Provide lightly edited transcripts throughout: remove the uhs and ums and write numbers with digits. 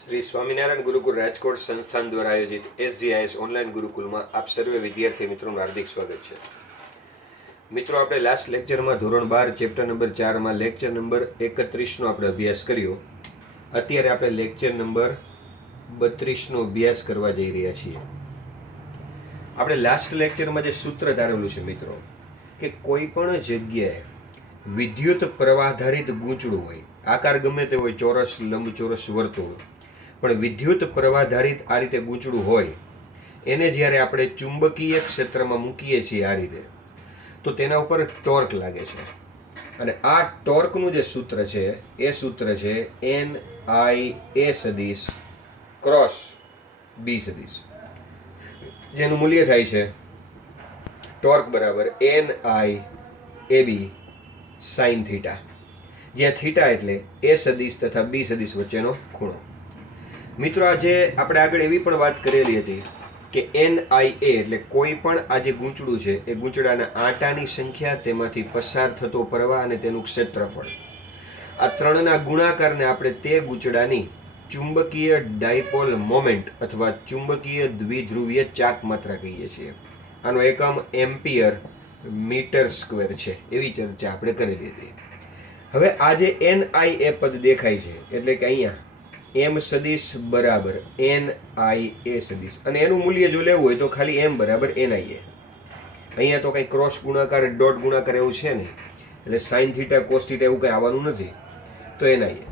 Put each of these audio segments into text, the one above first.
શ્રી સ્વામિનારાયણ ગુરુકુળ રાજકોટ સંસ્થાન દ્વારા આયોજિત SGIS ઓનલાઈન ગુરુકુલમાં આપ સર્વે વિદ્યાર્થી મિત્રોનું હાર્દિક સ્વાગત છે. મિત્રો, આપણે લાસ્ટ લેક્ચરમાં ધોરણ 12 ચેપ્ટર નંબર 4માં લેક્ચર નંબર 31નો આપણે અભ્યાસ કર્યો. અત્યારે આપણે લેક્ચર નંબર 32નો અભ્યાસ કરવા જઈ રહ્યા છીએ. આપણે લાસ્ટ લેક્ચરમાં જે સૂત્ર ધારેલું છે મિત્રો, કે કોઈ પણ જગ્યાએ વિદ્યુત પ્રવાહધારિત ગૂંચળું હોય, આકાર ગમે તે હોય, ચોરસ, લંબચોરસ, વર્તુળ, પણ વિદ્યુત પ્રવાહધારિત આ રીતે ગૂંચળું હોય એને જ્યારે આપણે ચુંબકીય ક્ષેત્રમાં મૂકીએ છીએ આ રીતે, તો તેના ઉપર ટોર્ક લાગે છે. અને આ ટોર્કનું જે સૂત્ર છે એ સૂત્ર છે NIA સદિશ ક્રોસ B સદિશ, જેનું મૂલ્ય થાય છે ટોર્ક બરાબર NIAB સાઇન થીટા, જ્યાં થીટા એટલે A સદિશ તથા B સદિશ વચ્ચેનો ખૂણો. મિત્રો, આજે આપણે આગળ એવી પણ વાત કરેલી હતી કે NIA એટલે કોઈ પણ આ જે ગૂંચળું છે એ ગૂંચળાના આંટાની સંખ્યા, તેમાંથી પસાર થતો પ્રવાહ અને તેનું ક્ષેત્રફળ, આ ત્રણના ગુણાકારને આપણે તે ગૂંચળાની ચુંબકીય ડાયપોલ મોમેન્ટ અથવા ચુંબકીય દ્વિધ્રુવીય ચાક માત્રા કહીએ છીએ. આનો એકમ એમ્પિયર મીટર સ્ક્વેર છે. એવી ચર્ચા આપણે કરેલી હતી. હવે આ જે NIA પદ દેખાય છે એટલે કે અહીંયા M સદિશ બરાબર NIA સદિશ, અને એનું મૂલ્ય જો લેવું હોય તો ખાલી M બરાબર NIA. અહીંયા તો કંઈ ક્રોસ ગુણાકાર, ડોટ ગુણાકાર એવું છે નહીં, એટલે સાઇન થીટા, કોસ થીટા એવું કંઈ આવવાનું નથી, તો NIA.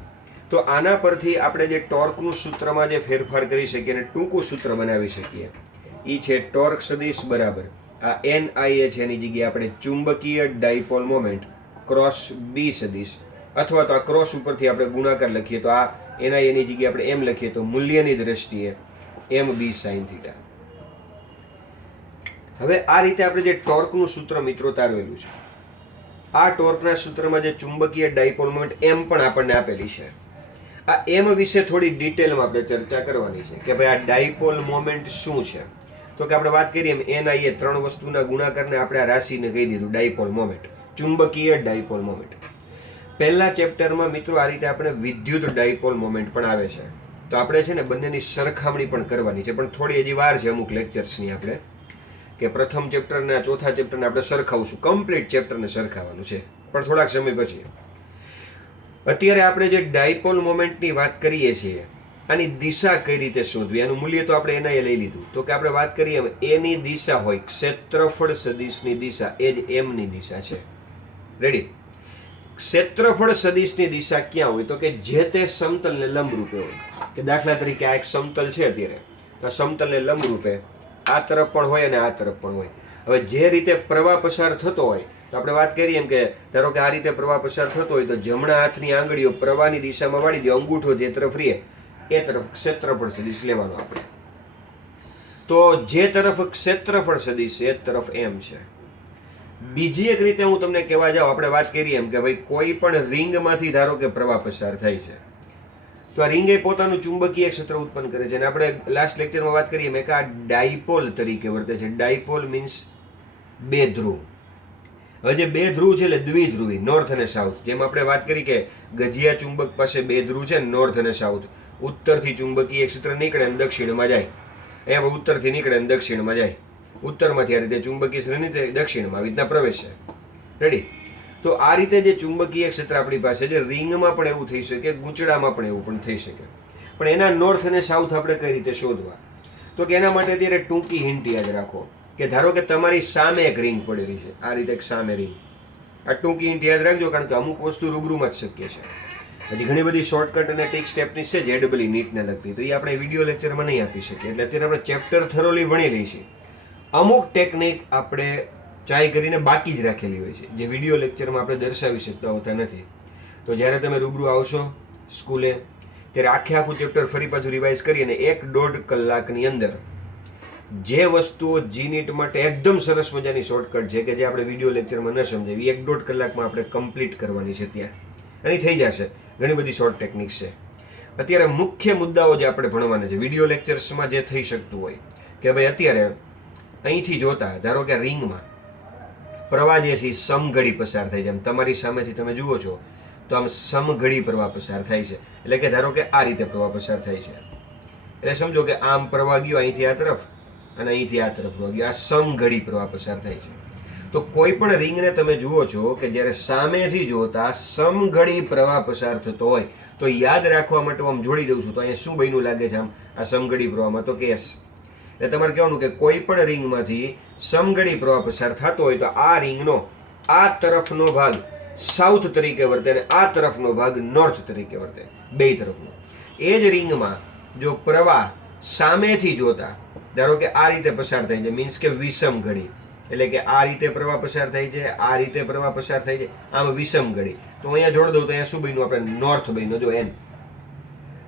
તો આના પરથી આપણે જે ટોર્કનું સૂત્રમાં જે ફેરફાર કરી શકીએ અને ટૂંકું સૂત્ર બનાવી શકીએ એ છે ટોર્ક સદિશ બરાબર આ NIA છે એની જગ્યાએ આપણે ચુંબકીય ડાયપોલ મોમેન્ટ ક્રોસ B સદિશ, અથવા તો આ ક્રોસ ઉપરથી આપણે ગુણાકાર લખીએ તો આ NIA ની જગ્યાએ આપણે M લખીએ તો મૂલ્યની દ્રષ્ટિએ MB સાઇન થીટા. હવે આ રીતે આપણે જે ટોર્કનું સૂત્ર મિત્રો તારવેલું છે, આ ટોર્કના સૂત્રમાં જે ચુંબકીય ડાયપોલ મોમેન્ટ M પણ આપણને આપેલી છે. આ M વિશે થોડી ડિટેલમાં આપણે ચર્ચા કરવાની છે કે ભાઈ આ ડાયપોલ મોમેન્ટ શું છે. તો કે આપણે વાત કરીએ એમ NIA ત્રણ વસ્તુના ગુણાકારને આપણે આ રાશિને કહી દીધું ડાયપોલ મોમેન્ટ, ચુંબકીય ડાયપોલ મોમેન્ટ. પહેલા ચેપ્ટરમાં મિત્રો આ રીતે આપણે વિદ્યુત ડાયપોલ મોમેન્ટ પણ આવે છે. તો આપણે છે ને બંનેની સરખામણી પણ કરવાની છે, પણ થોડી હજી વાર છે અમુક લેક્ચર્સની. આપણે કે પ્રથમ ચેપ્ટરના ચોથા ચેપ્ટરને આપણે સરખાવશું, કમ્પ્લીટ ચેપ્ટરને સરખાવવાનું છે, પણ થોડાક સમય પછી. અત્યારે આપણે જે ડાયપોલ મોમેન્ટની વાત કરીએ છીએ, આની દિશા કઈ રીતે શોધવી, એનું મૂલ્ય તો આપણે NIA લઈ લીધું. તો કે આપણે વાત કરીએ A ની દિશા હોય ક્ષેત્રફળ સદિશની દિશા, એ જ M ની દિશા છે. રેડી? ક્ષેત્રફળ સદિશની દિશા ક્યાં હોય તો કે જે તે સમતલને લંબરૂપે હોય. કે દાખલા તરીકે આ એક સમતલ છે અત્યારે, તો સમતલને લંબરૂપે આ તરફ પણ હોય અને આ તરફ પણ હોય. હવે જે રીતે પ્રવાહ પસાર થતો હોય, તો આપણે વાત કરીએ એમ કે ધારો કે આ રીતે પ્રવાહ પસાર થતો હોય તો જમણા હાથની આંગળીઓ પ્રવાહની દિશામાં વાળી દે, અંગૂઠો જે તરફ રહે એ તરફ ક્ષેત્રફળ સદિશ લેવાનો આપણે. તો જે તરફ ક્ષેત્રફળ સદિશ છે એ તરફ M છે. બીજી એક રીતે હું તમને કહેવા જાઉં, આપણે વાત કરીએ એમ કે ભાઈ કોઈ પણ રિંગમાંથી ધારો કે પ્રવાહ પસાર થાય છે, તો આ રિંગ એ પોતાનું ચુંબકીય ક્ષેત્ર ઉત્પન્ન કરે છે. અને આપણે લાસ્ટ લેક્ચરમાં વાત કરીએ એમ કે આ ડાયપોલ તરીકે વર્તે છે. ડાયપોલ મીન્સ બે ધ્રુવ. હવે જે બે ધ્રુવ છે એટલે દ્વિધ્રુવી, નોર્થ અને સાઉથ. જેમ આપણે વાત કરી કે ગજિયા ચુંબક પાસે બે ધ્રુવ છે, નોર્થ અને સાઉથ. ઉત્તરથી ચુંબકીય ક્ષેત્ર નીકળે અને દક્ષિણમાં જાય, અહીંયા ઉત્તરથી નીકળે અને દક્ષિણમાં જાય, ઉત્તરમાંથી આ રીતે ચુંબકીય ક્ષેત્ર દક્ષિણમાં આવી રીતના પ્રવેશે. રેડી? તો આ રીતે જે ચુંબકીય ક્ષેત્ર આપણી પાસે છે, રિંગમાં પણ એવું થઈ શકે, ગૂંચળામાં પણ એવું પણ થઈ શકે. પણ એના નોર્થ અને સાઉથ આપણે કઈ રીતે શોધવા? તો કે એના માટે અત્યારે ટૂંકી હિન્ટ યાદ રાખો કે ધારો કે તમારી સામે એક રિંગ પડેલી છે, આ રીતે એક સામે રિંગ. આ ટૂંકી હિન્ટ યાદ રાખજો, કારણ કે અમુક વસ્તુ રૂબરૂમાં જ શક્ય છે. હજી ઘણી બધી શોર્ટકટ અને ટિક સ્ટેપની છે JEE નીટને લગતી, તો એ આપણે વિડીયો લેક્ચરમાં નહીં આપી શકીએ. એટલે અત્યારે આપણે ચેપ્ટર થરોલી ભણી લઈએ છીએ. અમુક ટેકનિક આપણે ટ્રાય કરીને બાકી જ રાખેલી હોય છે, જે વિડીયો લેક્ચરમાં આપણે દર્શાવી શકતા હોતા નથી. તો જ્યારે તમે રૂબરૂ આવશો સ્કૂલે, ત્યારે આખું ચેપ્ટર ફરી પાછું રિવાઇઝ કરી અને 1-1.5 કલાકની અંદર જે વસ્તુઓ GNET માટે એકદમ સરસ મજાની શોર્ટકટ છે કે જે આપણે વિડીયો લેક્ચરમાં ન સમજાવી, 1-1.5 કલાકમાં આપણે કમ્પ્લીટ કરવાની છે ત્યાં, અને થઈ જશે. ઘણી બધી શોર્ટ ટેકનિક્સ છે. અત્યારે મુખ્ય મુદ્દાઓ જે આપણે ભણવાના છે વિડીયો લેક્ચર્સમાં, જે થઈ શકતું હોય કે ભાઈ અત્યારે અહીંથી જોતા ધારો કે રિંગમાં પ્રવાહ જે છે સમઘડી પસાર થાય છે. તમારી સામેથી તમે જુઓ છો તો આમ સમઘડી પ્રવાહ પસાર થાય છે. એટલે કે ધારો કે આ રીતે પ્રવાહ પસાર થાય છે, એટલે સમજો કે આમ પ્રવાહ ગયો અહીંથી આ તરફ અને અહીંથી આ તરફ પ્રવાહ ગયો, આ સમઘડી પ્રવાહ પસાર થાય છે. તો કોઈ પણ રિંગને તમે જુઓ છો કે જ્યારે સામેથી જોતા સમઘડી પ્રવાહ પસાર થતો હોય તો યાદ રાખવા માટે હું આમ જોડી દઉં છું. તો અહીંયા શું બન્યું લાગે છે આમ આ સમઘડી પ્રવાહમાં? તો કે એસ. એટલે તમારે કહેવાનું કે કોઈ પણ રિંગમાંથી સમઘડી પ્રવાહ પસાર થતો હોય તો આ રિંગનો આ તરફનો ભાગ સાઉથ તરીકે વર્તે અને આ તરફનો ભાગ નોર્થ તરીકે વર્તે, બે તરફનો. એ જ રિંગમાં જો પ્રવાહ સામેથી જોતા ધારો કે આ રીતે પસાર થાય છે, મીન્સ કે વિષમ ઘડી, એટલે કે આ રીતે પ્રવાહ પસાર થાય છે, આ રીતે પ્રવાહ પસાર થાય છે, આમ વિષમ ઘડી. તો અહીંયા જોડ દઉં તો અહીંયા શું બન્યું? આપણે નોર્થ બન્યો, જો એન.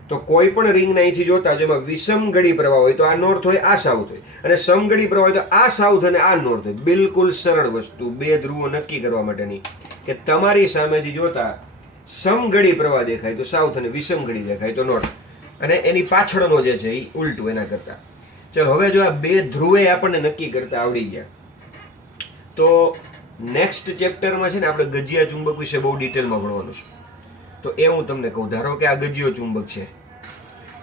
તો કોઈ પણ રિંગને અહીંથી જોતા જેમાં વિષમ ઘડી પ્રવાહ હોય તો આ નોર્થ હોય, આ સાઉથ હોય, અને સમઘડી પ્રવાહ હોય તો આ સાઉથ અને આ નોર્થ હોય. બિલકુલ સરળ વસ્તુ, બે ધ્રુવો નક્કી કરવા માટેની, કે તમારી સામેથી જોતા સમઘડી પ્રવાહ દેખાય તો સાઉથ અને વિષમ ઘડી દેખાય તો નોર્થ, અને એની પાછળનો જે છે એ ઉલટું એના કરતા. ચલો હવે જો આ બે ધ્રુવે આપણને નક્કી કરતા આવડી ગયા, તો નેક્સ્ટ ચેપ્ટરમાં છે ને આપણે ગજિયા ચુંબક વિશે બહુ ડિટેલમાં ભણવાનું છે. તો એ હું તમને કહું. ધારો કે આ ગજિયો ચુંબક છે,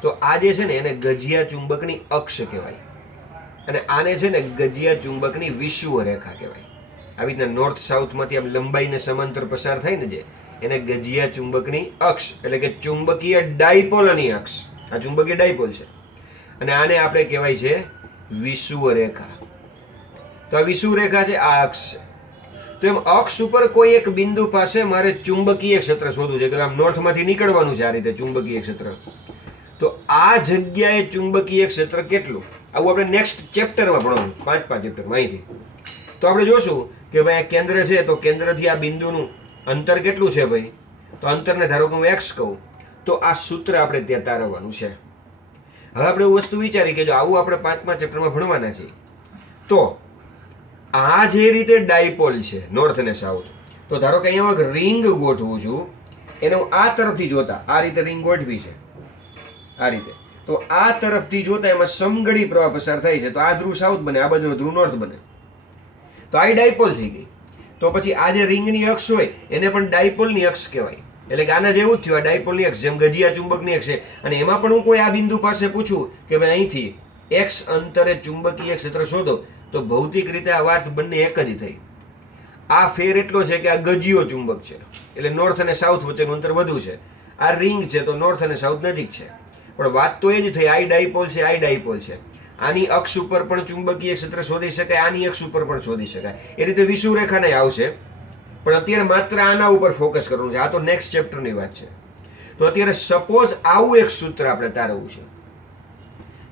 તો આ જે છે ને એને ગજિયા ચુંબકની અક્ષ કહેવાય, અને આને છે ને ગજિયા ચુંબકની વિષુવ રેખા કહેવાય. આવી રીતના નોર્થ સાઉથમાંથી આમ લંબાઈને સમાંતર પસાર થાય ને જે, એને ગજિયા ચુંબકની અક્ષ એટલે કે ચુંબકીય ડાયપોલની અક્ષ. આ ચુંબકીય ડાયપોલ છે અને આને આપણે કહેવાય છે વિષુવ રેખા. તો આ વિષુવ રેખા છે, આ અક્ષ છે. તો એમ અક્ષ ઉપર કોઈ એક બિંદુ પાસે મારે ચુંબકીય ક્ષેત્ર શોધવું છે, કે આમ નોર્થમાંથી નીકળવાનું છે આ રીતે ચુંબકીય ક્ષેત્ર. તો આ જગ્યાએ ચુંબકીય ક્ષેત્ર કેટલું, આવું આપણે નેક્સ્ટ ચેપ્ટરમાં ભણવાનું, 5 ચેપ્ટરમાં અહીંથી. તો આપણે જોશું કે ભાઈ આ કેન્દ્ર છે, તો કેન્દ્રથી આ બિંદુનું અંતર કેટલું છે ભાઈ? તો અંતરને ધારો કે હું x કહું તો આ સૂત્ર આપણે ત્યાં તારવવાનું છે. હવે આપણે એવું વસ્તુ વિચારી કે જો આવું આપણે 5મા ચેપ્ટરમાં ભણવાના છીએ, તો આ જે રીતે ડાયપોલ છે નોર્થ અને સાઉથ, તો ધારો કે અહીંયા હું રિંગ ગોઠવું છું, એને હું આ તરફથી જોતા આ રીતે રિંગ ગોઠવી છે, આ રીતે. તો આ તરફથી જોતા એમાં સમઘડી પ્રવાહ પસાર થાય છે, તો આ ધ્રુવ સાઉથ બને, આ બાજુનો ધ્રુવ નોર્થ બને. તો આ ડાયપોલ થઈ ગઈ. તો પછી આ જે રિંગની અક્ષ હોય એને પણ ડાયપોલની અક્ષ કહેવાય. એટલે કે આના જેવું જ થયું, આ ડાયપોલની અક્ષ, જેમ ગજિયા ચુંબકની અક્ષ છે. અને એમાં પણ હું કોઈ આ બિંદુ પાસે પૂછું કે ભાઈ અહીંથી x અંતરે ચુંબકીય ક્ષેત્ર શોધો, તો ભૌતિક રીતે આ વાત બંને એક જ થઈ. આ ફેર એટલો છે કે આ ગજિયો ચુંબક છે, એટલે નોર્થ અને સાઉથ વચ્ચેનું અંતર વધુ છે. આ રિંગ છે તો નોર્થ અને સાઉથ નજીક છે. પણ વાત તો એ જ થઈ, આ ડાયપોલ છે, આ ડાયપોલ છે. આની અક્ષ ઉપર પણ ચુંબકીય ક્ષેત્ર શોધી શકાય, આની અક્ષ ઉપર પણ શોધી શકાય. એ રીતે વિષુવ રેખા નહીં આવશે, પણ અત્યારે માત્ર આના ઉપર ફોકસ કરવાનું છે. આ તો નેક્સ્ટ ચેપ્ટરની વાત છે. તો અત્યારે સપોઝ આવું એક સૂત્ર આપણે તારવવું છે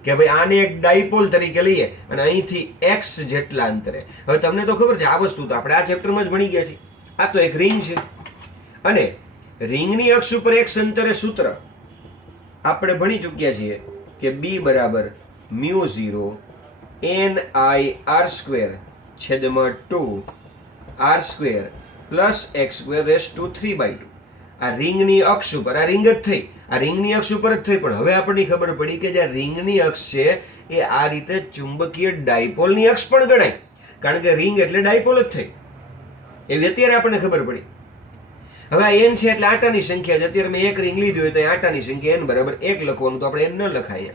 કે ભાઈ આને એક ડાયપોલ તરીકે લઈએ અને અહીંથી x જેટલા અંતરે. હવે તમને તો ખબર છે આ વસ્તુ તો આપણે આ ચેપ્ટરમાં જ ભણી ગયા છીએ. આ તો એક રિંગ છે અને રિંગની અક્ષ ઉપર x અંતરે સૂત્ર આપણે ભણી ચૂક્યા છીએ કે b બરાબર μ0 NIR² છેદમાં 2 R² plus x² rays two 3/2. આ રિંગની અક્ષ ઉપર, આ રિંગ જ થઈ, આ રિંગની અક્ષ ઉપર જ થઈ. પણ હવે આપણને ખબર પડી કે જે રિંગની અક્ષ છે એ આ રીતે ચુંબકીય ડાયપોલની અક્ષ પણ ગણાય, કારણ કે રિંગ એટલે ડાયપોલ જ થઈ. એવી અત્યારે આપણને ખબર પડી. હવે આ n છે એટલે આટાની સંખ્યા છે. અત્યારે મેં એક રિંગ લીધી હોય તો આટાની સંખ્યા n બરાબર 1 લખવાનું, તો આપણે n ન લખાઈએ.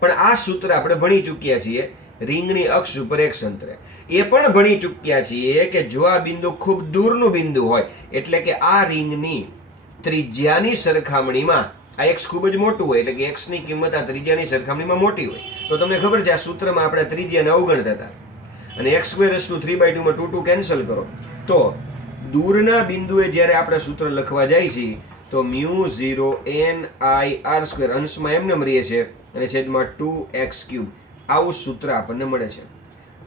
પણ આ સૂત્ર આપણે ભણી ચૂક્યા છીએ રિંગની અક્ષ ઉપર x અંતરે. એ પણ ભણી ચૂક્યા છીએ કે જો આ બિંદુ ખૂબ દૂરનું બિંદુ હોય, એટલે કે આ રિંગની ત્રિજ્યાની સરખામણીમાં આ x ખૂબ જ મોટું હોય, એટલે કે x ની કિંમત આ ત્રિજ્યાની સરખામણીમાં મોટી હોય, તો તમને ખબર છે આ સૂત્રમાં આપણે ત્રિજ્યાને અવગણતા હતા. અને x² 3/2 માં 2 2 કેન્સલ કરો, તો દૂરના બિંદુએ જ્યારે આપણે સૂત્ર લખવા જાય છે તો μ0 NIR² અંશમાં એમને મળીએ છે અને છેદમાં 2x³ આવું સૂત્ર આપણને મળે છે.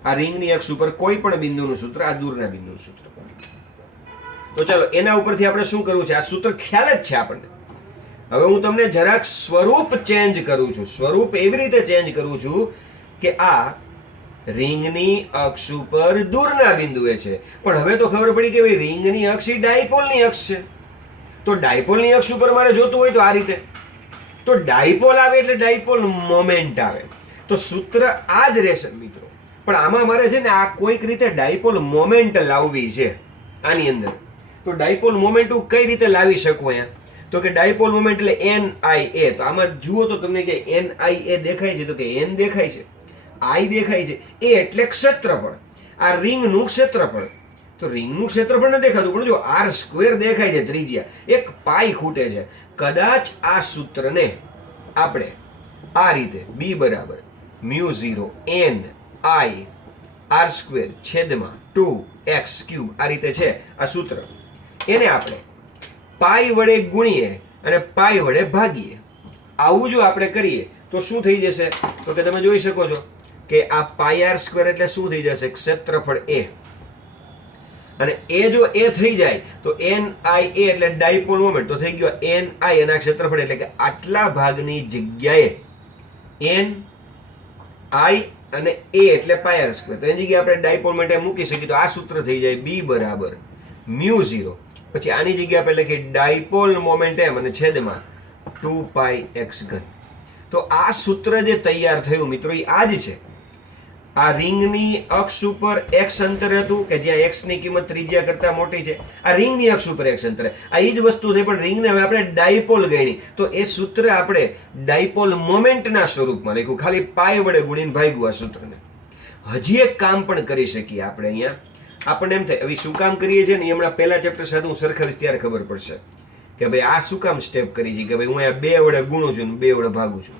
આ રિંગની અક્ષ ઉપર કોઈ પણ બિંદુનું સૂત્ર, આ દૂરના બિંદુનું સૂત્ર. તો ચાલો એના ઉપરથી આપણે શું કરવું છે, આ સૂત્ર ખ્યાલ જ છે આપણને. હવે હું તમને જરાક સ્વરૂપ ચેન્જ કરું છું. સ્વરૂપ એવી રીતે ચેન્જ કરું છું કે આ રિંગની અક્ષ ઉપર દૂરના બિંદુએ છે, પણ હવે તો ખબર પડી કે ભાઈ રિંગની અક્ષ એ ડાયપોલની અક્ષ છે. તો ડાયપોલની અક્ષ ઉપર મારે જોતું હોય તો આ રીતે, તો ડાયપોલ આવે એટલે ડાયપોલ મોમેન્ટ આવે, તો સૂત્ર આ જ રહેશે મિત્રો. પણ આમાં મારે છે ને આ કોઈક રીતે ડાયપોલ મોમેન્ટ લાવવી છે આની અંદર. તો ડાયપોલ મોમેન્ટ હું કઈ રીતે લાવી શકું અહીંયા? તો કે ડાયપોલ મોમેન્ટ એટલે NIA. તો આમાં જુઓ તો તમને કે NIA દેખાય છે, તો કે N દેખાય છે, I દેખાય છે, A એટલે ક્ષેત્રફળ. આ રિંગનું ક્ષેત્રફળ. તો રિંગનું ક્ષેત્રફળ ન દેખાતું, પણ જો R² દેખાય છે ત્રિજ્યા, એક પાઈ ખૂટે છે. કદાચ આ સૂત્રને આપણે આ રીતે B બરાબર μ0 N I R² છેદમાં 2x³ આ રીતે છે આ સૂત્ર. એને આપણે પાઈ વડે ગુણીએ અને પાઈ વડે ભાગીએ. આવું જો આપણે કરીએ તો શું થઈ જશે? તો કે તમે જોઈ શકો છો કે આ પાઈ R² એટલે શું થઈ જશે? ક્ષેત્રફળ A. અને એ જો એ થઈ જાય તો NIA એટલે ડાયપોલ મોમેન્ટ, તો થઈ ગયો NI અને ક્ષેત્રફળ એટલે કે આટલા ભાગની જગ્યાએ NI અને A એટલે પાઈ R². તો એની જગ્યાએ આપણે ડાયપોલ મોમેન્ટ મૂકી શકીએ. તો આ સૂત્ર થઈ જાય B બરાબર μ0. પછી આની જગ્યાએ આપણે લખીએ ડાયપોલ મોમેન્ટ એમ અને છેદમાં 2πx². તો આ સૂત્ર જે તૈયાર થયું મિત્રો એ આ જ છે. આ રિંગની અક્ષ ઉપર x અંતર હતું કે જ્યાં x ની કિંમત ત્રિજ્યા કરતા મોટી છે. આ રિંગની અક્ષ ઉપર x અંતરે આ એ જ વસ્તુ થઈ, પણ રિંગને હવે આપણે ડાયપોલ ગણી. તો એ સૂત્ર આપણે ડાયપોલ મોમેન્ટના સ્વરૂપમાં લખ્યું, ખાલી પાઈ વડે ગુણીને ભાગ્યું આ સૂત્રને. હજી એક કામ પણ કરી શકીએ આપણે અહીંયા. આપણને એમ થાય હવે શું કામ કરીએ છીએ ને, એ હમણાં પહેલા ચેપ્ટર સાથે હું સરખાવીશ ત્યારે ખબર પડશે કે ભાઈ આ શું કામ સ્ટેપ કરી છે. કે ભાઈ હું અહીંયા 2 વડે ગુણું છું ને 2 વડે ભાગું છું.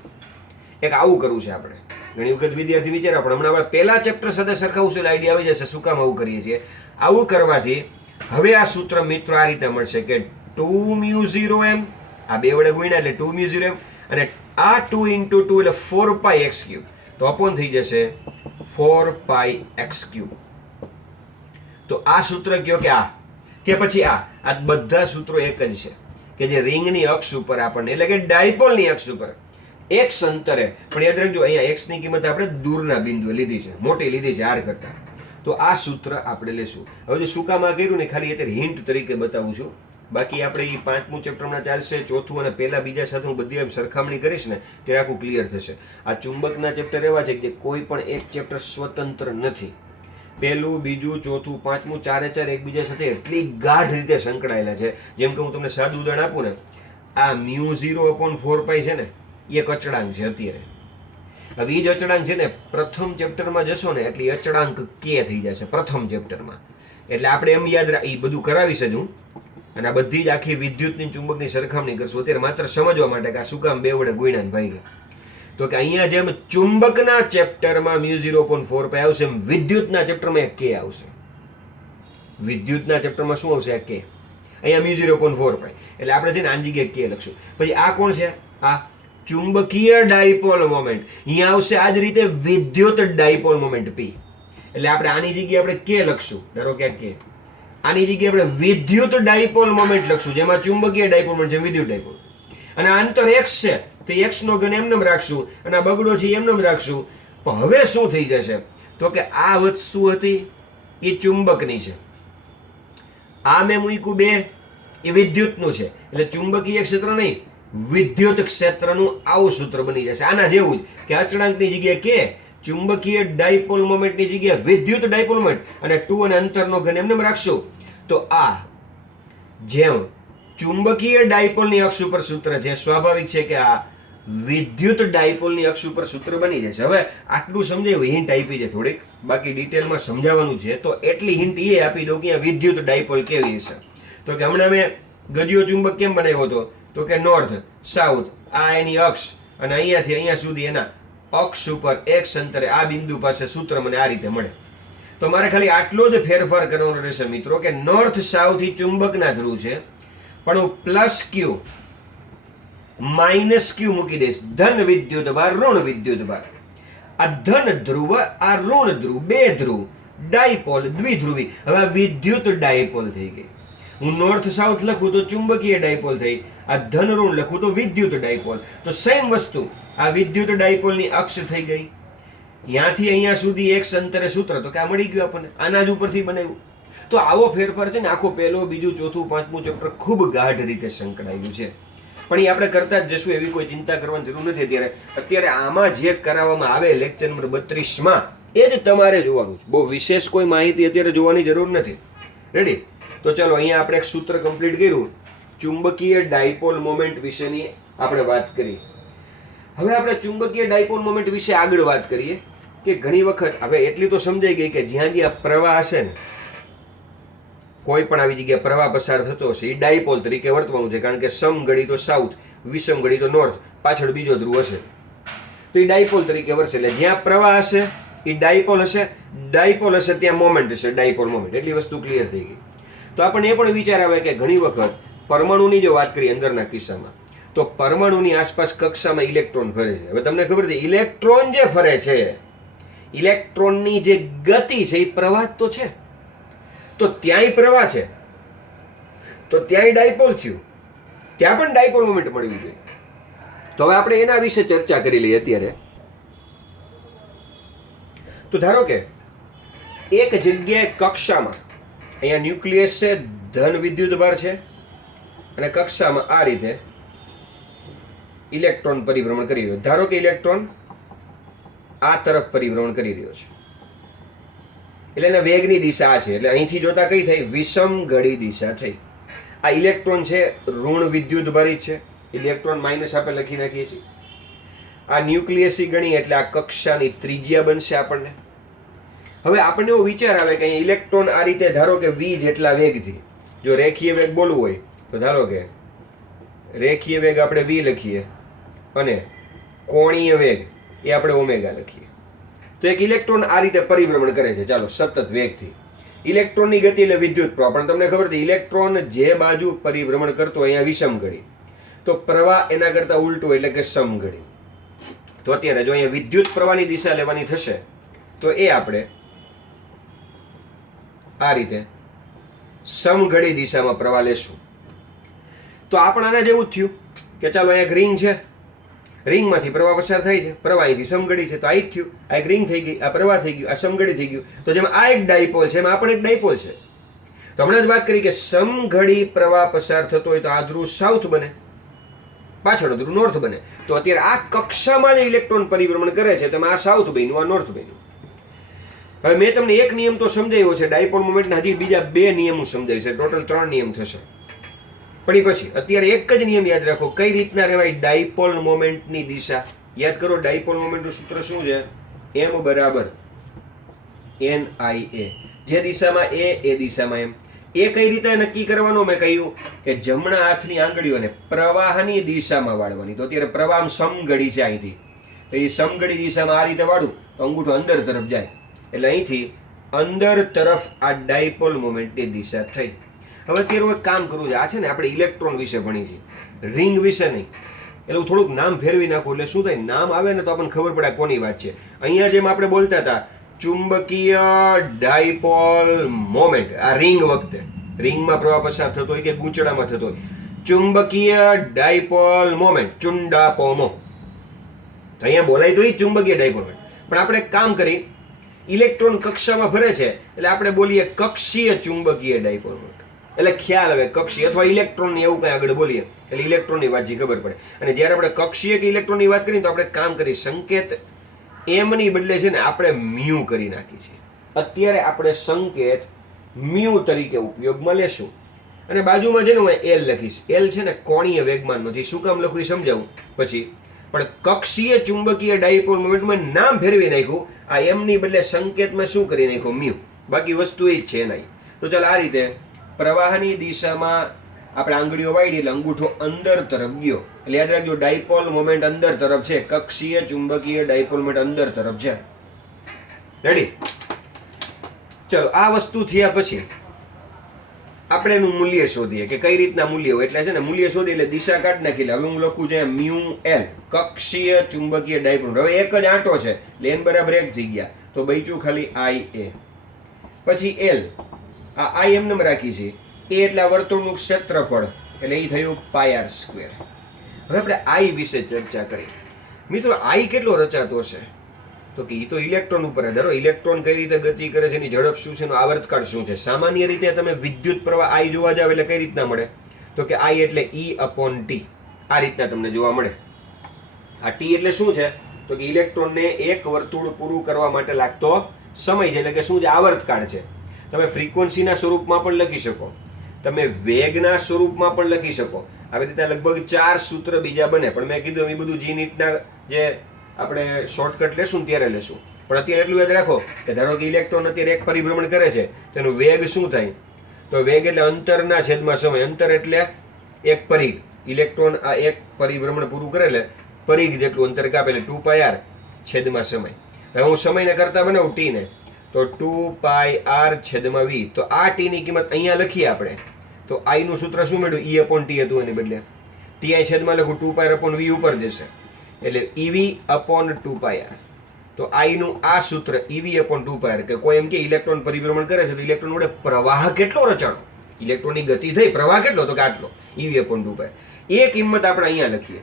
એક આવું કરવું છે આપણે. ઘણી વખત વિદ્યાર્થી વિચારે પણ હમણાં આપણે પહેલા ચેપ્ટર સાથે સરખાવશું એટલે આઈડિયા આવી જશે શું કામ આવું કરીએ છીએ. આવું કરવાથી હવે આ સૂત્ર મિત્રો આ રીતે મળશે કે 2μ0m, આ 2 વડે ગુણ્યા એટલે 2μ0m, અને આ 2 × 2 એટલે 4πx³. તો અપોન થઈ જશે 4πx³. તો આ સૂત્ર કયો કે આ કે પછી આ બધા સૂત્રો એક જ છે કે જે રિંગની અક્ષ ઉપર આપણને એટલે કે ડાયપોલની અક્ષ ઉપર x અંતરે, પણ યાદ રાખજો અહીંયા x ની કિંમત આપણે દૂરના બિંદુએ લીધી છે, મોટી લીધી છે r કરતા. તો આ સૂત્ર આપણે લેશું. હવે જો શું કામ આ કર્યું ને ખાલી અત્યારે હિન્ટ તરીકે બતાવું છું. બાકી આપણે એ 5મું ચેપ્ટરમાં ચાલશે, 4થું અને પહેલા બીજા સાથે હું બધી સરખામણી કરીશ ને ત્યારે આખું ક્લિયર થશે. આ ચુંબકના ચેપ્ટર એવા છે કે કોઈ પણ એક ચેપ્ટર સ્વતંત્ર નથી. પહેલું, બીજું, ચોથું, 5મું ચારે એકબીજા સાથે એટલી ગાઢ રીતે સંકળાયેલા છે. જેમ કે હું તમને સાદું ઉદાહરણ આપું ને, આ μ0/4π છે ને એ એક અચળાંક છે અત્યારે. હવે એ જ અચળાંક છે ને પ્રથમ ચેપ્ટરમાં જશો ને એટલે અચળાંક કે થઈ જશે પ્રથમ ચેપ્ટરમાં. એટલે આપણે એમ યાદ એ બધું કરાવીશ જ હું. અને આ બધી જ આખી વિદ્યુતની ચુંબકની સરખામણી કરશું અત્યારે માત્ર સમજવા માટે કે આ શું કામ 2 વડે ગુણ્યા ભાગ્યા. તો કે અહીંયા જેમ ચુંબકના ચેપ્ટરમાં μ0/4π આવશે એમ વિદ્યુતના ચેપ્ટરમાં એક કે આવશે. વિદ્યુતના ચેપ્ટરમાં શું આવશે? આ કે. અહીંયા μ0/4π એટલે આપણે છે ને આની જગ્યાએ કે લખશું. પછી આ કોણ છે? આ ચુંબકીય ડાયપોલ મોમેન્ટ. અહીંયા આવશે આ જ રીતે વિદ્યુત ડાયપોલ મોમેન્ટ P. એટલે આપણે આની જગ્યાએ આપણે કે લખશું. ધારો કે કે આની જગ્યાએ આપણે વિદ્યુત ડાયપોલ મોમેન્ટ લખશું, જેમાં ચુંબકીય ડાયપોલ મોમેન્ટ છે વિદ્યુત ડાયપોલ. અને આ અંતર x છે તો x નો ઘન એમનેમ રાખશું અને આ બગડો છે એમનેમ રાખશું. પણ હવે શું થઈ જશે? તો કે આ વસ્તુ હતી એ ચુંબકની છે, આ મેં મૂક્યું 2 એ વિદ્યુતનું છે. એટલે ચુંબકીય ક્ષેત્ર નહીં, વિદ્યુત ક્ષેત્રનું આવું સૂત્ર બની જશે. આના જેવું જ કે અચળાંકની જગ્યાએ કે, ચુંબકીય ડાયપોલ મોમેન્ટની જગ્યાએ વિદ્યુત ડાયપોલ મોમેન્ટ, અને 2 અને અંતરનો ઘન એમને રાખશું. તો આ જેમ ચુંબકીય ડાયપોલની અક્ષ ઉપર સૂત્ર છે, સ્વાભાવિક છે કે આ વિદ્યુત ડાયપોલની અક્ષ ઉપર સૂત્ર બની જશે. હવે આટલું સમજાયું, હિન્ટ આપી છે થોડીક, બાકી ડિટેલમાં સમજાવવાનું છે. તો એટલી હિન્ટ એ આપી દઉં કે વિદ્યુત ડાયપોલ કેવી હશે. તો કે હમણાં મેં ગજિયો ચુંબક કેમ બનાવ્યો હતો? તો કે નોર્થ સાઉથ આ એની અક્ષ, અને અહીંયાથી અહીંયા સુધી એના અક્ષ ઉપર x અંતરે આ બિંદુ પાસે સૂત્ર મને આ રીતે મળે. તો મારે ખાલી આટલો જ ફેરફાર કરવાનો રહેશે મિત્રો કે નોર્થ સાઉથ થી ચુંબકના ધ્રુવ છે, પણ હું +q -q મૂકી દઈશ. ધન વિદ્યુત ભાર ઋણ વિદ્યુત ભાર. આ ધન ધ્રુવ આ ઋણ ધ્રુવ, 2 ધ્રુવ ડાયપોલ દ્વિધ્રુવી. હવે વિદ્યુત ડાયપોલ થઈ ગઈ. હું નોર્થ સાઉથ લખું તો ચુંબકીય ડાયપોલ થઈ, આ ધન ઋણ લખું તો વિદ્યુત ડાયપોલ. તો સેમ વસ્તુ આ વિદ્યુત ડાયપોલની અક્ષ થઈ ગઈ. ત્યાંથી અહીંયા સુધી x અંતરે સૂત્ર, તો કે આ મળી ગયું આપણને, આના જ ઉપરથી બનાવ્યું. તો આવો ફેરફાર છે ને આખો પહેલો, બીજું, ચોથું, 5મું ચેપ્ટર ખૂબ ગાઢ રીતે સંકળાયેલું છે. પણ એ આપણે કરતા જ જશું, એવી કોઈ ચિંતા કરવાની જરૂર નથી. અત્યારે આમાં જે કરાવવામાં આવે લેક્ચર નંબર 32માં એ જ તમારે જોવાનું છે. બહુ વિશેષ કોઈ માહિતી અત્યારે જોવાની જરૂર નથી. રેડી? તો ચાલો અહીંયા આપણે એક સૂત્ર કમ્પ્લીટ કર્યું, ચુંબકીય ડાયપોલ મોમેન્ટ વિશેની આપણે વાત કરી. હવે આપણે ચુંબકીય ડાયપોલ મોમેન્ટ વિશે આગળ વાત કરીએ કે ઘણી વખત હવે એટલી તો સમજાઈ ગઈ કે જ્યાં જ્યાં પ્રવાહ હશે ને, કોઈ પણ આવી જગ્યાએ પ્રવાહ પસાર થતો હશે એ ડાયપોલ તરીકે વર્તવાનું છે, કારણ કે સમઘડી તો સાઉથ, વિષમઘડી તો નોર્થ, પાછળ બીજો ધ્રુવ હશે તો એ ડાયપોલ તરીકે વર્તશે. એટલે જ્યાં પ્રવાહ હશે એ ડાયપોલ હશે, ડાયપોલ હશે ત્યાં મોમેન્ટ હશે, ડાયપોલ મોમેન્ટ. એટલી વસ્તુ ક્લિયર થઈ ગઈ. તો આપણને એ પણ વિચાર આવે કે ઘણી વખત પરમાણુની જો વાત કરીએ અંદરના કિસ્સામાં, તો પરમાણુની આસપાસ કક્ષામાં ઇલેક્ટ્રોન ફરે છે. હવે તમને ખબર છે ઇલેક્ટ્રોન જે ફરે છે, ઇલેક્ટ્રોનની જે ગતિ છે એ પ્રવાહ તો છે, તો ત્યાંય પ્રવાહ છે, તો ત્યાંય ડાયપોલ થયું, ત્યાં પણ ડાયપોલ મોમેન્ટ મળવી જોઈએ. તો હવે આપણે એના વિશે ચર્ચા કરી લઈએ અત્યારે. તો ધારો કે એક જગ્યાએ કક્ષામાં અહીંયા ન્યુક્લિયસ છે, ધન વિદ્યુતભાર છે, અને કક્ષામાં આ રીતે ઇલેક્ટ્રોન પરિભ્રમણ કરી રહ્યો. ધારો કે ઇલેક્ટ્રોન આ તરફ પરિભ્રમણ કરી રહ્યો છે, એટલે એના વેગની દિશા આ છે. એટલે અહીંથી જોતા કઈ થઈ? વિષમ ઘડી દિશા થઈ. આ ઇલેક્ટ્રોન છે ઋણ વિદ્યુત ભારિત છે, ઇલેક્ટ્રોન માઇનસ આપણે લખી નાખીએ છીએ. આ ન્યુક્લિયસી ગણી એટલે આ કક્ષાની ત્રિજ્યા બનશે આપણને. હવે આપણને એવો વિચાર આવે કે અહીંયા ઇલેક્ટ્રોન આ રીતે ધારો કે v જેટલા વેગથી, જો રેખીય વેગ બોલવું હોય તો ધારો કે રેખીય વેગ આપણે v લખીએ અને કોણીય વેગ એ આપણે ઓમેગા લખીએ. તો એક ઇલેક્ટ્રોન આ રીતે પરિભ્રમણ કરે છે, ચાલો સતત વેગથી. ઇલેક્ટ્રોનની ગતિ એટલે વિદ્યુત પ્રવાહ. પણ તમને ખબર છે ઇલેક્ટ્રોન જે બાજુ પરિભ્રમણ કરતો અહીંયા વિષમ ઘડી, તો પ્રવાહ એના કરતા ઉલટું એટલે કે સમઘડી. તો અત્યારે જો અહીંયા વિદ્યુત પ્રવાહની દિશા લેવાની થશે તો એ આપણે આ રીતે સમઘડી દિશામાં પ્રવાહ લેશું. તો આપણે આના જેવું જ થયું કે ચાલો અહીંયા એક રિંગ છે, રિંગમાંથી પ્રવાહ પસાર થાય છે, પ્રવાહ અહીંથી સમઘડી છે, તો આ જ થયું. આ એક રિંગ થઈ ગઈ, આ પ્રવાહ થઈ ગયું, આ સમઘડી થઈ ગયું. તો જેમ આ એક ડાયપોલ છે એમ આ પણ એક ડાયપોલ છે. તો હમણાં જ વાત કરી કે સમઘડી પ્રવાહ પસાર થતો હોય તો આ ધ્રુવ સાઉથ બને, પાછળ ધ્રુવ નોર્થ બને. તો અત્યારે આ કક્ષામાં જે ઇલેક્ટ્રોન પરિભ્રમણ કરે છે તેમાં આ સાઉથ બન્યું, આ નોર્થ બન્યું. હવે મેં તમને એક નિયમ તો સમજાવ્યો છે, ડાયપોલ મોમેન્ટના હજી બીજા 2 નિયમો સમજાવ્યું છે, ટોટલ 3 નિયમ થશે. પણ એ પછી અત્યારે એક જ નિયમ યાદ રાખો, કઈ રીતના રહેવાય ડાયપોલ મોમેન્ટની દિશા. યાદ કરો ડાયપોલ મોમેન્ટનું સૂત્ર શું છે? m બરાબર NIA. જે દિશામાં એ દિશામાં m. એ કઈ રીતે નક્કી કરવાનો? મેં કહ્યું કે જમણા હાથની આંગળીઓને પ્રવાહની દિશામાં વાળવાની. તો અત્યારે પ્રવાહ સમઘડી છે અહીંથી, તો એ સમઘડી દિશામાં આ રીતે વાળું તો અંગૂઠો અંદર તરફ જાય, એટલે અહીંથી અંદર તરફ આ ડાયપોલ મોમેન્ટની દિશા થઈ. હવે અત્યારે એક કામ કરવું છે, આ છે ને આપણે ઇલેક્ટ્રોન વિશે ભણી છે, રિંગ વિશે નહીં. એટલે હું થોડુંક નામ ફેરવી નાખું એટલે શું થાય, નામ આવે ને તો આપણને ખબર પડે કોની વાત છે. અહીંયા જેમ આપણે બોલતા હતા ચુંબકીય ડાયપોલ મોમેન્ટ, આ રિંગ વખતે રિંગમાં પ્રવાહ પસાર થતો હોય કે ગૂંચળામાં થતો હોય, ચુંબકીય ડાયપોલ મોમેન્ટ, ચુંડાપોમો. તો અહીંયા બોલાય તો એ ચુંબકીય ડાયપોલ મોમેન્ટ. પણ આપણે એક કામ કરી, ઇલેક્ટ્રોન કક્ષામાં ફરે છે એટલે આપણે બોલીએ કક્ષીય ચુંબકીય ડાયપોલ મોમેન્ટ. એટલે ખ્યાલ આવે કક્ષીય અથવા ઇલેક્ટ્રોનની એવું કંઈ આગળ બોલીએ એટલે ઇલેક્ટ્રોનની વાત જે ખબર પડે. અને જ્યારે આપણે કક્ષીય કે ઇલેક્ટ્રોનની વાત કરીએ તો આપણે કામ કરી સંકેત એમ ની બદલે છે ને આપણે મ્યુ કરી નાખી છે. અત્યારે આપણે સંકેત મ્યુ તરીકે ઉપયોગમાં લેશું. અને બાજુમાં છે ને હું એલ લખીશ. એલ છે ને કોણીય વેગમાન નથી. શું કામ લખું એ સમજાવું પછી. પણ કક્ષીય ચુંબકીય ડાયપોલ મોમેન્ટમાં નામ ફેરવી નાખ્યું, આ એમ ની બદલે સંકેતમાં શું કરી નાખ્યું? મ્યુ. બાકી વસ્તુ એ જ છે એના. તો ચાલ આ રીતે પ્રવાહની દિશામાં આપણે આંગળીઓ વાળી એટલે અંગૂઠો અંદર તરફ ગયો. એટલે યાદ રાખજો ડાયપોલ મોમેન્ટ અંદર તરફ છે, કક્ષીય ચુંબકીય ડાયપોલ મોમેન્ટ અંદર તરફ છે. રેડી? ચલો આ વસ્તુ થયા પછી આપણે એનું મૂલ્ય શોધીએ કે કઈ રીતના મૂલ્ય હોય. એટલે છે ને મૂલ્ય શોધી એટલે દિશા કાઢી નાખી. હવે હું લખું છે મ્યુ એલ, કક્ષીય ચુંબકીય ડાયપોલ. હવે એક જ આંટો છે એટલે n બરાબર 1 થઈ ગયા, તો બચ્યું ખાલી IA. પછી એલ, આ I એમ રાખી છે, એ એટલે વર્તુળનું ક્ષેત્રફળ એટલે એ થયું πr². હવે આપણે I વિશે ચર્ચા કરી. મિત્રો I કેટલો રચાતો હશે? તો કે એ તો ઇલેક્ટ્રોન ઉપર આધાર. ઇલેક્ટ્રોન કઈ રીતે ગતિ કરે છે, એની ઝડપ શું છે, એનો આવર્તકાળ શું છે. સામાન્ય રીતે તમે વિદ્યુત પ્રવાહ I જોવા જાવ એટલે કઈ રીતના મળે? તો કે I એટલે E/T. આ રીતના તમને જોવા મળે. આ T એટલે શું છે? તો કે ઇલેક્ટ્રોનને એક વર્તુળ પૂરું કરવા માટે લાગતો સમય છે, એટલે કે શું છે? આવર્તકાળ છે. તમે ફ્રીક્વન્સીના સ્વરૂપમાં પણ લખી શકો તમે વેગના સ્વરૂપમાં પણ લખી શકો. આવી રીતે લગભગ 4 સૂત્ર બીજા બને, પણ મેં કીધું એ બધું જી નીટના જે આપણે શોર્ટકટ લેશું ત્યારે લેશું. પણ અત્યારે એટલું યાદ રાખો કે ધારો કે ઇલેક્ટ્રોન અત્યારે એક પરિભ્રમણ કરે છે, તેનું વેગ શું થાય? તો વેગ એટલે અંતરના છેદમાં સમય. અંતર એટલે એક પરિઘ. ઇલેક્ટ્રોન આ એક પરિભ્રમણ પૂરું કરે એટલે પરિઘ જેટલું અંતર કાપે એટલે 2πr છેદમાં સમય. હવે હું સમયને કરતા બનાવું t ને, તો 2πr છેદમાં v. તો આ t ની કિંમત અહીંયા લખીએ આપણે, તો i નું સૂત્ર શું મળ્યું? e/t હતું, એની બદલે t અહીં છેદમાં લખું 2πr/v ઉપર જશે એટલે ev/2πr. તો i નું આ સૂત્ર ev/2πr, કે કોઈ એમ કે ઇલેક્ટ્રોન પરિભ્રમણ કરે છે તો ઇલેક્ટ્રોન વડે પ્રવાહ કેટલો રચાણો, ઇલેક્ટ્રોનની ગતિ થઈ, પ્રવાહ કેટલો, તો કે આટલો, ev/2πr. એ કિંમત આપણે અહીંયા લખીએ.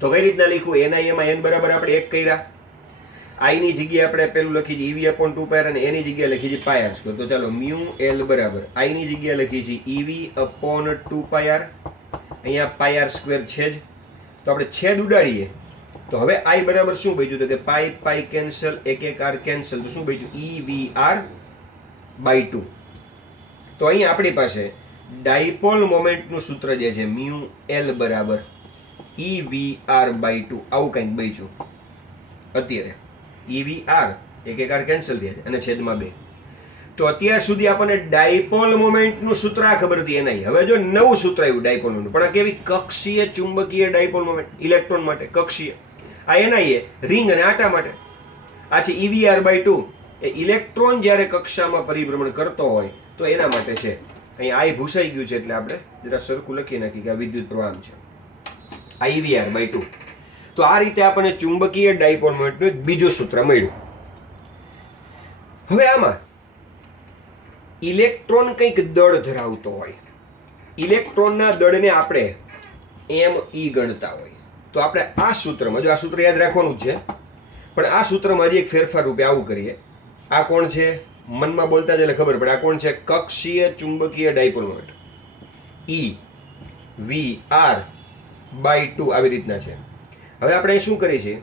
તો કઈ રીતના લખ્યું? એના એમાં n બરાબર આપણે 1 કર્યા, i ની જગ્યાએ આપણે પેલું લખી છે ev/2πr અને એની જગ્યાએ લખી છે πr². તો ચાલો μl બરાબર i ની જગ્યાએ લખી છે ev/2πr, અહીંયા πr² છે જ, તો આપણે છેદ ઉડાડીએ તો હવે i બરાબર શું બચ્યું? તો કે પાઈ કેન્સલ, એક r કેન્સલ, તો શું બચ્યું? EVR/2. તો અહીંયા આપણી પાસે ડાયપોલ મોમેન્ટનું સૂત્ર જે છે μl બરાબર EVR/2, આવું કંઈક બચ્યું અત્યારે. EVR એક r કેન્સલ થયા છે અને છેદમાં 2. તો અત્યાર સુધી આપણને ડાયપોલ મોમેન્ટનું સૂત્ર આ ખબર હતી એના. હવે જો નવું સૂત્ર આવ્યું ડાયપોલ મોમેન્ટ, પણ આ કેવી? કક્ષીય ચુંબકીય ડાયપોલ મોમેન્ટ, ઇલેક્ટ્રોન માટે કક્ષીય. આ એના રિંગ અને આટા માટે. આ છે EVR/2, એ ઇલેક્ટ્રોન જ્યારે કક્ષામાં પરિભ્રમણ કરતો હોય તો એના માટે છે. અહીંયા આઈ ભૂસાઈ ગયું છે એટલે આપણે જરા સરખું લખી નાખી કે આ વિદ્યુત પ્રવાહ છે, આ EVR/2. તો આ રીતે આપણને ચુંબકીય ડાયપોલ મોમેન્ટનું એક બીજું સૂત્ર મળ્યું. હવે આમાં ઇલેક્ટ્રોન કંઈક દળ ધરાવતો હોય, ઇલેક્ટ્રોનના દળને આપણે me ગણતા હોય, તો આપણે આ સૂત્રમાં, જો આ સૂત્ર યાદ રાખવાનું જ છે, પણ આ સૂત્રમાં હજી એક ફેરફાર રૂપે આવું કરીએ. આ કોણ છે? મનમાં બોલતા જ એટલે ખબર પડે. આ કોણ છે? કક્ષીય ચુંબકીય ડાયપોલ મોમેન્ટ, EVR/2 આવી રીતના છે. હવે આપણે શું કરીએ છીએ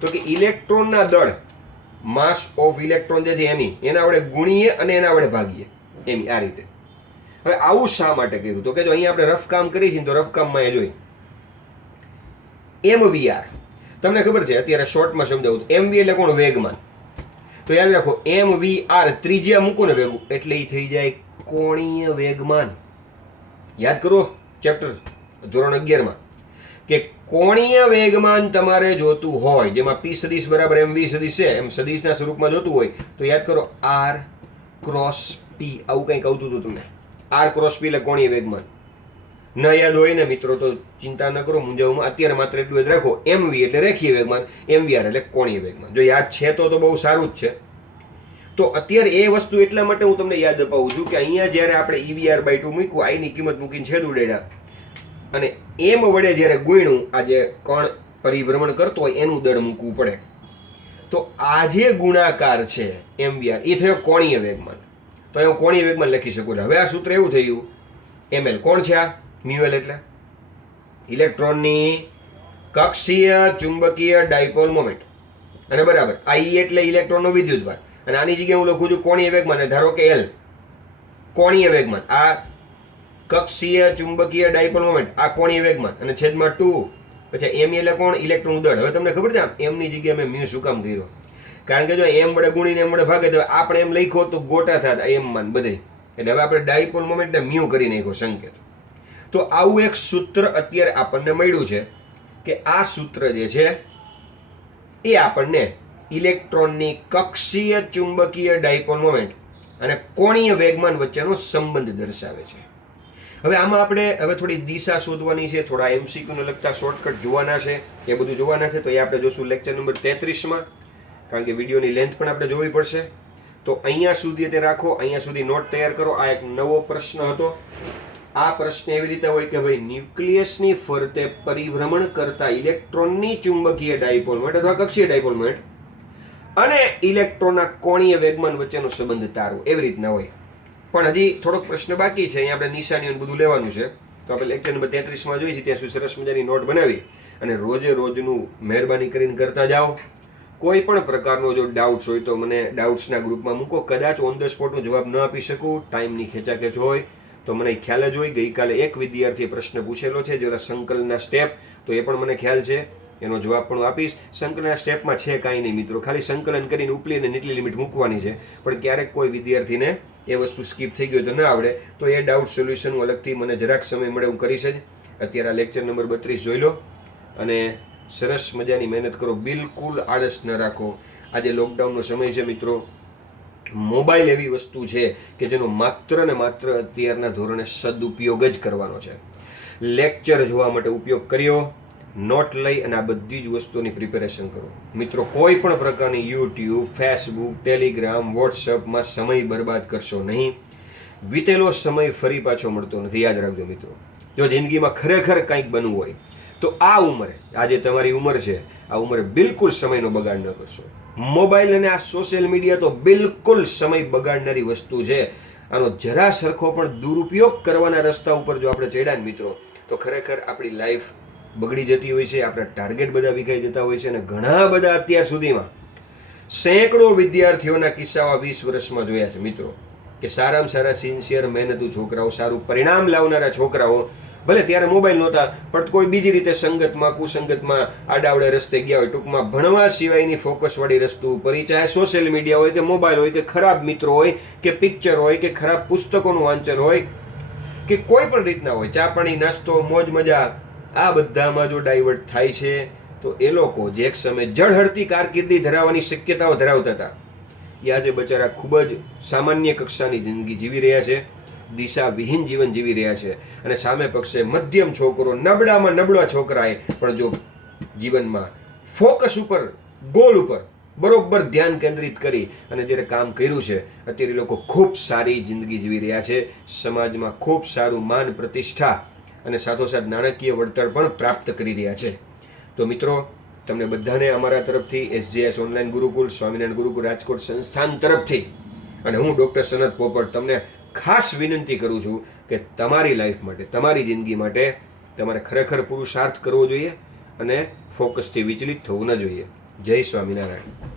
તો કે ઇલેક્ટ્રોનના દળ, માસ ઓફ ઇલેક્ટ્રોન જે છે me, એના વડે ગુણીએ અને એના વડે ભાગીએ, me આ રીતે. હવે આવું શા માટે કર્યું? તો કે જો અહીંયા આપણે રફ કામ કરીએ છીએ તો રફ કામમાં એ જોઈ mvr, તમને ખબર છે અત્યારે શોર્ટમાં સમજાવું તો mv એટલે કોણ? વેગમાન. તો યાદ રાખો mvr ત્રિજ્યા મૂકો ને ભેગું એટલે એ થઈ જાય કોણીય વેગમાન. યાદ કરો ચેપ્ટર ધોરણ 11માં કે કોણીય વેગમાન તમારે જોતું હોય, જેમાં p સદિશ બરાબર mv સદિશ છે, એમ સદિશના સ્વરૂપમાં જોતું હોય તો યાદ કરો r ક્રોસ p, આવું કંઈક આવતું હતું તમને. r ક્રોસ p એટલે કોણીય વેગમાન. ન યાદ હોય ને મિત્રો તો ચિંતા ન કરો, મૂંઝાવમાં. અત્યારે માત્ર એટલું યાદ રાખો, mv એટલે રેખીય વેગમાન, mvr એટલે કોણીય વેગમાન. જો યાદ છે તો બહુ સારું જ છે. તો અત્યારે એ વસ્તુ એટલા માટે હું તમને યાદ અપાવું છું કે અહીંયા જ્યારે આપણે EVR/2 મૂક્યું, i ની કિંમત મૂકીને છેદ ઉડાડ્યા અને m વડે જ્યારે ગુણ્યું, આ જે કણ પરિભ્રમણ કરતો હોય એનું દળ મૂકવું પડે. તો આ જે ગુણાકાર છે mvr, એ થયો કોણીય વેગમાન. તો હું કોણીય વેગમાન લખી શકું. હવે આ સૂત્ર એવું થયું ml. કોણ છે આ? μl એટલે ઇલેક્ટ્રોનની કક્ષીય ચુંબકીય ડાયપોલ મોમેન્ટ, અને બરાબર આ E એટલે ઇલેક્ટ્રોનનો વિદ્યુતભાર, અને આની જગ્યાએ હું લખું છું કોણીય વેગમાન. ધારો કે L કોણીય વેગમાન, આ કક્ષીય ચુંબકીય ડાયપોલ મોમેન્ટ, આ કોણીય વેગમાન, અને છેદમાં 2. પછી me એટલે કોણ? ઇલેક્ટ્રોન દળ. હવે તમને ખબર છે m ની જગ્યાએ મેં મ્યુ શું કામ કર્યો? કારણ કે જો m વડે ગુણીને m વડે ભાગે તો આપણે એમ લખ્યો તો ગોટા થાત m માન બધે, એટલે હવે આપણે ડાયપોલ મોમેન્ટને મ્યુ કરી નાખ્યો સંકેત. તો આવું એક સૂત્ર અત્યારે આપણને મળ્યું છે કે આ સૂત્ર જે છે એ આપણને ઇલેક્ટ્રોનની કક્ષીય ચુંબકીય ડાયપોલ મોમેન્ટ અને કોણીય વેગમાન વચ્ચેનો સંબંધ દર્શાવે છે. હવે આમાં આપણે હવે થોડી દિશા શોધવાની છે, થોડા MCQ ને લગતા શોર્ટકટ જોવાના છે, એ બધું જોવાના છે. તો એ આપણે જોશું લેક્ચર નંબર 33માં, કારણ કે વિડીયોની લેન્થ પણ આપણે જોવી પડશે. તો અહીંયા સુધી તે રાખો, અહીંયા સુધી નોટ તૈયાર કરો. આ એક નવો પ્રશ્ન હતો. આ પ્રશ્ન એવી રીતે હોય કે ભાઈ ન્યુક્લિયસની ફરતે પરિભ્રમણ કરતા ઇલેક્ટ્રોનની ચુંબકીય ડાયપોલ મોમેન્ટ અથવા કક્ષીય ડાયપોલ મોમેન્ટ અને ઇલેક્ટ્રોનના કોણીય વેગમાન વચ્ચેનો સંબંધ તારવો, એવી રીતના હોય. પણ હજી થોડોક પ્રશ્ન બાકી છે. અહીંયા આપણે નિશાનીઓ બધું લેવાનું છે. તો આપણે લેક્ચર નંબર 33માં જોઈએ છીએ. ત્યાં સુધી સરસ મજાની નોટ બનાવી અને રોજે રોજનું મહેરબાની કરીને કરતા જાઓ. કોઈ પણ પ્રકારનો જો ડાઉટ્સ હોય તો મને ડાઉટ્સના ગ્રુપમાં મૂકો. કદાચ ઓન ધ સ્પોટનો જવાબ ન આપી શકું, ટાઈમની ખેંચાખેંચ હોય, તો મને ખ્યાલ જ હોય. ગઈકાલે એક વિદ્યાર્થીએ પ્રશ્ન પૂછેલો છે જેના સંકલનના સ્ટેપ, તો એ પણ મને ખ્યાલ છે, એનો જવાબ પણ આપીશ. સંકલનના સ્ટેપમાં છે કાંઈ નહીં મિત્રો, ખાલી સંકલન કરીને ઉપલી અને નીચલી લિમિટ મૂકવાની છે. પણ ક્યારેક કોઈ વિદ્યાર્થીને એ વસ્તુ સ્કીપ થઈ ગઈ તો ન આવડે, તો એ ડાઉટ સોલ્યુશન હું અલગથી મને જરાક સમય મળે હું કરીશ જ. અત્યારે આ લેક્ચર નંબર 32 જોઈ લો અને સરસ મજાની મહેનત કરો, બિલકુલ આળસ ન રાખો. આજે લોકડાઉનનો સમય છે મિત્રો, મોબાઈલ એવી વસ્તુ છે કે જેનો માત્ર ને માત્ર અત્યારના ધોરણે સદુપયોગ જ કરવાનો છે. લેક્ચર જોવા માટે ઉપયોગ કર્યો, નોટ લઈ અને આ બધી જ વસ્તુની પ્રિપેરેશન કરો મિત્રો. કોઈ પણ પ્રકારની યુટ્યુબ, ફેસબુક, ટેલિગ્રામ, વોટ્સઅપમાં સમય બરબાદ કરશો નહીં. વીતેલો સમય ફરી પાછો મળતો નથી, યાદ રાખજો મિત્રો. જો જિંદગીમાં ખરેખર કંઈક બનવું હોય તો આ ઉંમરે, આજે તમારી ઉંમર છે, આ ઉંમરે બિલકુલ સમયનો બગાડ ન કરશો. મોબાઈલ અને આ સોશિયલ મીડિયા તો બિલકુલ સમય બગાડનારી વસ્તુ છે. આનો જરા સરખો પણ દુરુપયોગ કરવાના રસ્તા ઉપર જો આપણે ચડ્યા ને મિત્રો, તો ખરેખર આપણી લાઈફ બગડી જતી હોય છે, આપણા ટાર્ગેટ બધા વિખાઈ જતા હોય છે. અને ઘણા બધા અત્યાર સુધીમાં સેંકડો વિદ્યાર્થીઓના કિસ્સાઓ 20 વર્ષમાં જોયા છે મિત્રો, કે સારામાં સારા સિન્સિયર મહેનતુ છોકરાઓ, સારું પરિણામ લાવનારા છોકરાઓ, ભલે ત્યારે મોબાઈલ નહોતા પણ કોઈ બીજી રીતે સંગતમાં, કુસંગતમાં આડાવડે રસ્તે ગયા હોય, ટૂંકમાં ભણવા સિવાયની ફોકસવાળી રસ્તુ ઉપર, ચાહે સોશિયલ મીડિયા હોય કે મોબાઈલ હોય કે ખરાબ મિત્રો હોય કે પિક્ચર હોય કે ખરાબ પુસ્તકોનું વાંચન હોય કે કોઈ પણ રીતના હોય, ચા પાણી, નાસ્તો, મોજ મજા, આ બધામાં જો ડાયવર્ટ થાય છે તો એ લોકો જે એક સમયે જળહળતી કારકિર્દી ધરાવવાની શક્યતાઓ ધરાવતા હતા, એ આજે બચારા ખૂબ જ સામાન્ય કક્ષાની જિંદગી જીવી રહ્યા છે, દિશા વિહીન જીવન જીવી રહ્યા છે. અને સામે પક્ષે મધ્યમ છોકરો, નબળામાં નબળા છોકરાએ પણ જો જીવનમાં ફોકસ ઉપર, ગોલ ઉપર બરોબર ધ્યાન કેન્દ્રિત કરી અને જ્યારે કામ કર્યું છે, અત્યારે લોકો ખૂબ સારી જિંદગી જીવી રહ્યા છે, સમાજમાં ખૂબ સારું માન, પ્રતિષ્ઠા અને સાથોસાથ નાણાકીય વળતર પણ પ્રાપ્ત કરી રહ્યા છે. તો મિત્રો, તમને બધાને અમારા તરફથી SJS ઓનલાઈન ગુરુકુલ, સ્વામિનારાયણ ગુરુકુલ રાજકોટ સંસ્થાન તરફથી અને હું ડૉક્ટર સનત પોપટ તમને ખાસ વિનંતી કરું છું કે તમારી લાઈફ માટે, તમારી જિંદગી માટે તમારે ખરેખર પુરુષાર્થ કરવો જોઈએ અને ફોકસથી વિચલિત થવું ન જોઈએ. જય સ્વામિનારાયણ.